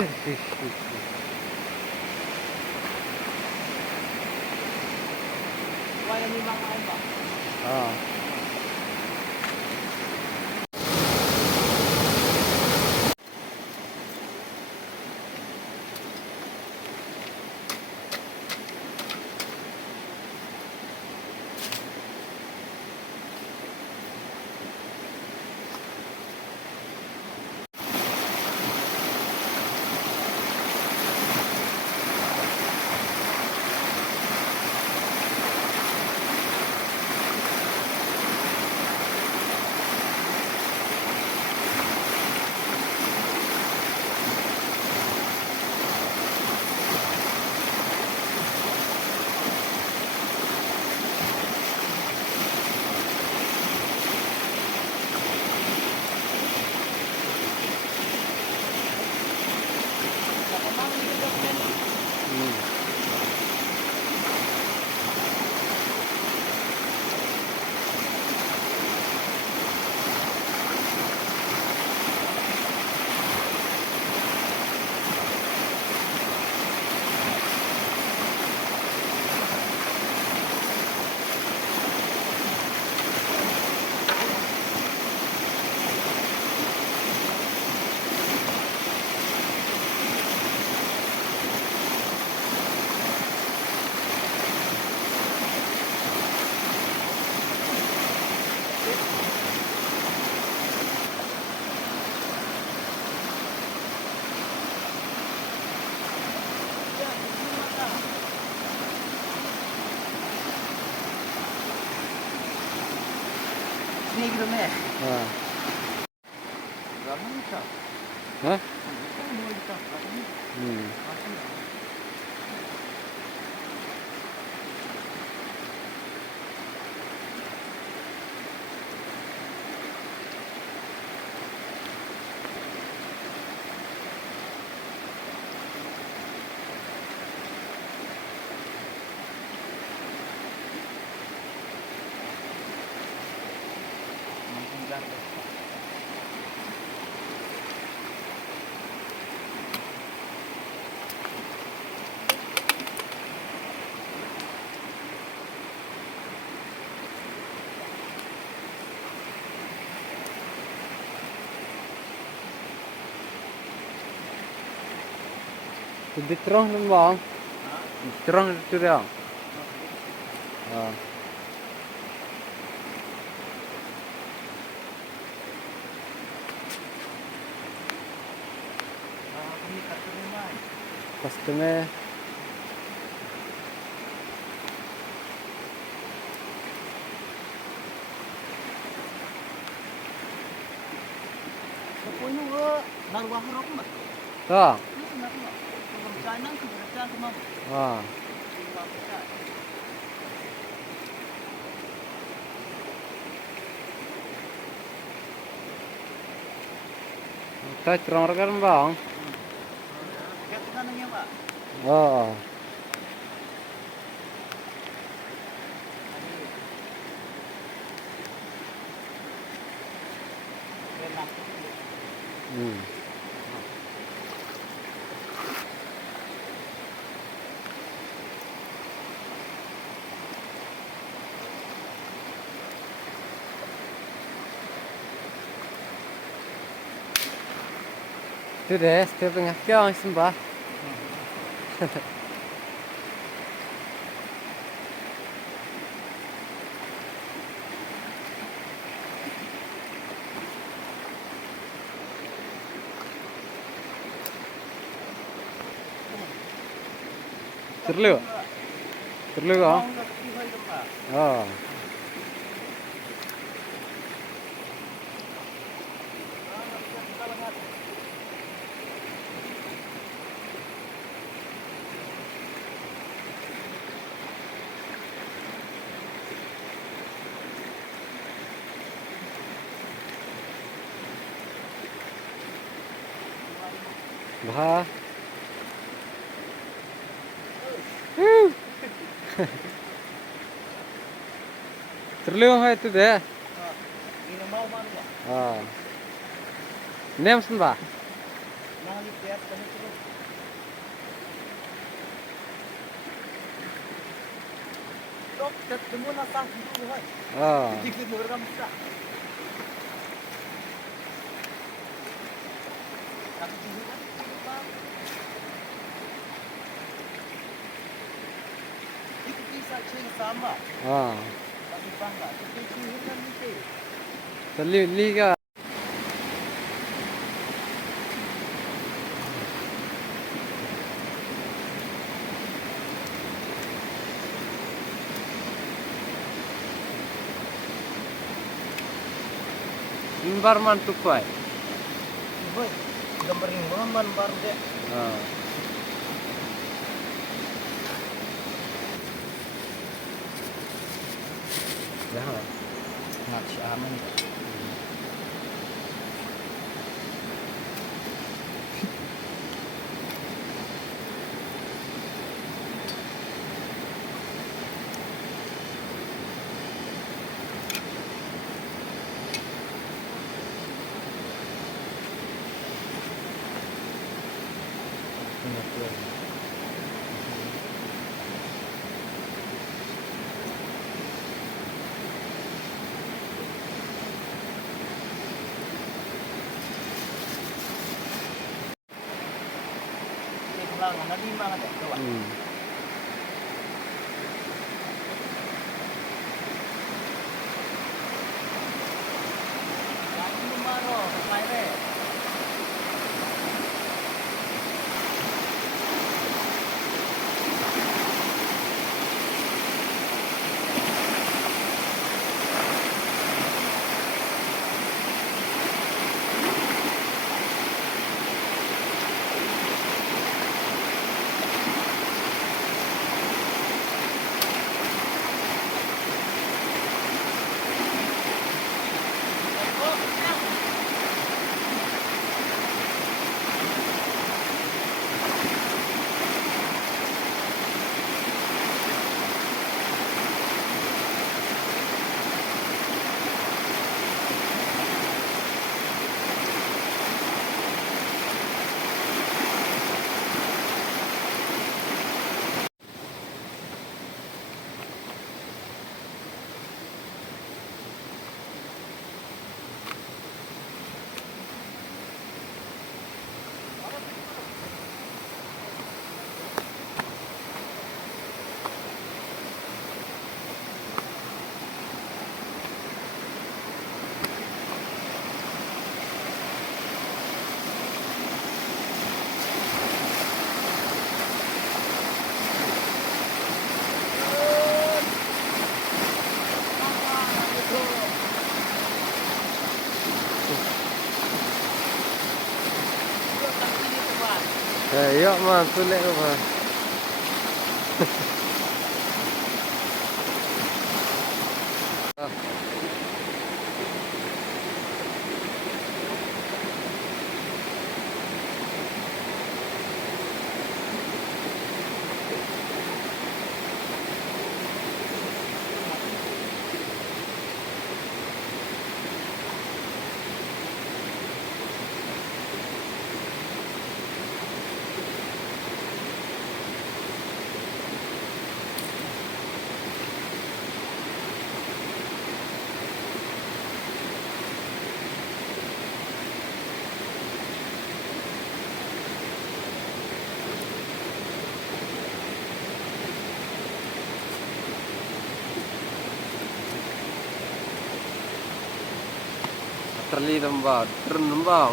Kaya ni mga ba? Ah. Ini gitu meh. Ah. Berapa juta? Hah? Kan 2 juta. Hmm. Di terong kan bang? Terong itu dia. Ah. Ini customer. Customer. Pokoknya naruh harap mah. Ah. Kanan ke belakang ke mana? Ah. Kita terong kan bang? Kat kanannya pak. Oh. Hmm. Itu deh, setiap ngakak sembah. Terlu? Terlu kah? Oh. Bah. Terlu hai itu deh. Ini mau mana pak? Ah. Nem sembah. Nah lagi lihat kami terus. Dok, ketemu nasa dulu hai. Jika orang sah. Tapi dulu kan bang. Itu bisa cerita sama. Tapi bangga, tapi dulu kan itu. liga. Barman tukai. Boy, gambar yang man baru deh. Jangan. Nggak sih aman. Lang, nalima ka dito. Lagi numero, kapayre. Yuk man, sulit tu man. Terlihat turun lembah.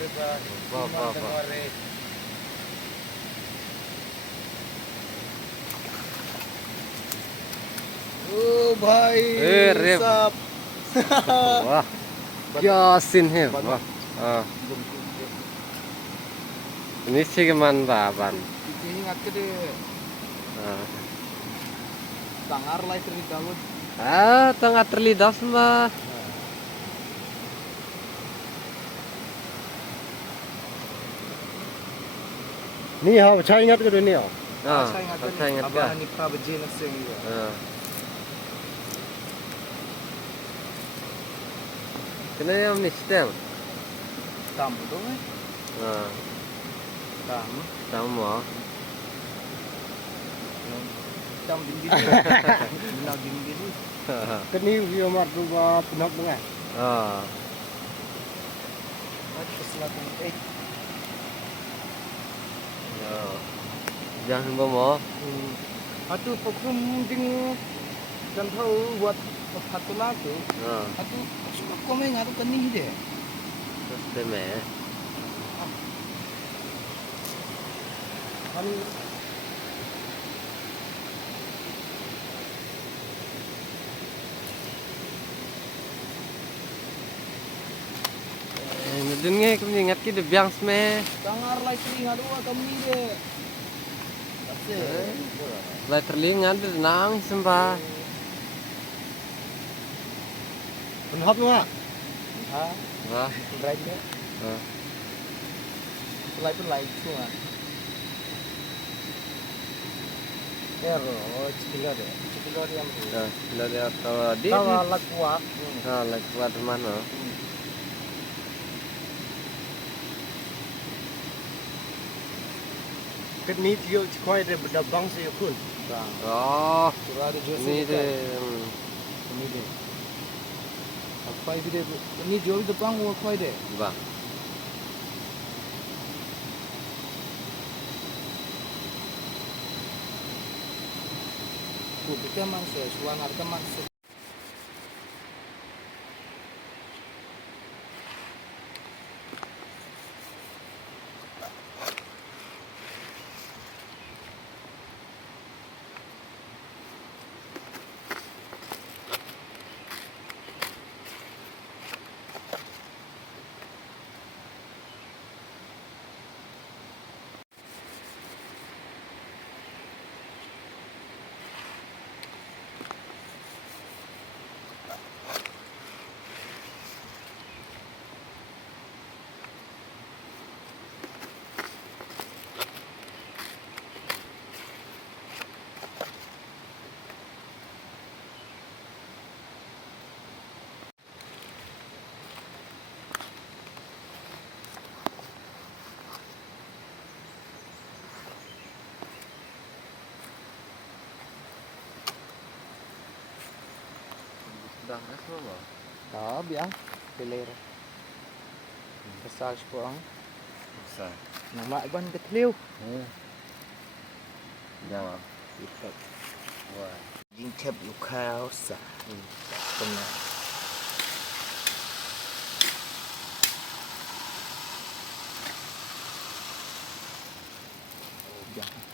treba. Apa. Oh भाई रे साहब वाह क्या सीन है वाह हाँ नीचे के मन बाबन ini ngat ke deh sangar lah istri Daud tengah terlidas mbak Ni ha, saya ingat ke ni ha? saya ingat ke abang ni prabeje naseng juga kena yang mistel tam dong tam sama tam gini benar gini Keni view mat rupa penop dengan. mati keselatan jangan bawa atu pokrum ding dan tahu buat satu lagu atu suka komen atu kenih deh terus deme kan dunia kami ingat kita biang sme sangar lah istri ngadu kami deh lai terlingan ada nang sembah Penop nga. wah right deh Pelai pun lain semua. Cikilor deh. Cikilor yang dari atau di tawa lakuak. lagi kuat mana Keni view cikwai de bedabang saya kun. oh Surah ada jual ini deh Ini deh. Apa itu deh? Ini jual depan gua kau deh. bang Kita mangsa, suan harga mangsa. dah semua Dah biar peler. Besar sepuang. besar Nama iban ketliu. jangan Ikat. wah Jingkep lukau sah. Benar. Jangan.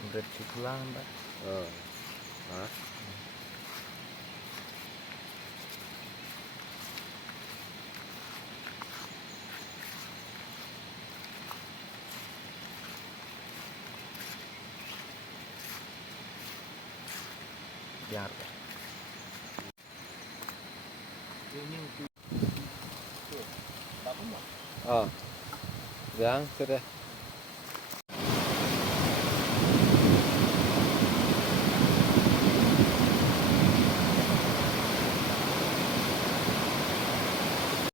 Sembret cikulang, Mbak. hah Biar. Ini untuk. Apa, Mbak? yang sudah